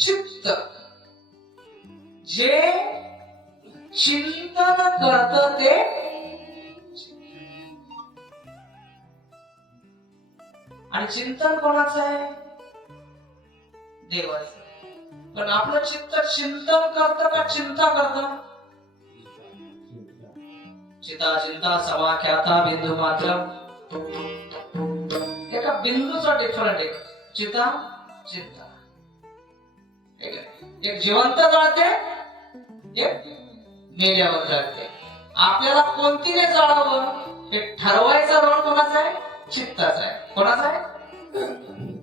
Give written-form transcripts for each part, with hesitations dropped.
चित्त जे चिंतन करत ते आणि चिंतन कोणाचं आहे? देवाचं. पण आपलं चित्त चिंतन करत का चिंता करत? चिता चिंता समाख्याता बिंदू मात्र. एका बिंदूचा डिफरंट आहे. चिता चिंता एक जिवंत जळते, एक मेल्यावर जळते. आपल्याला कोणतीने जळावं हे ठरवायचा रोल कोणाचा आहे? चित्ताचा आहे. कोणाचा आहे?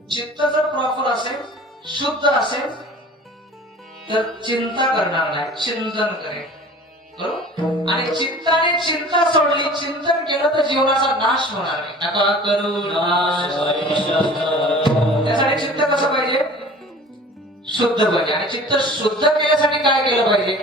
चित्त जर प्रॉपर असेल, शुद्ध असेल तर चिंता करणार नाही, चिंतन करेल. बरोबर. आणि चित्ताने चिंता सोडली, चिंतन केलं तर जीवनाचा नाश होणार नाही. नका करू नाश. त्यासाठी चित्त कसं पाहिजे? शुद्ध पाहिजे. आणि चित्त शुद्ध केल्यासाठी काय केलं पाहिजे?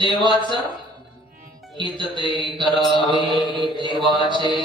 देवाचं हित ते करावे देवाचे.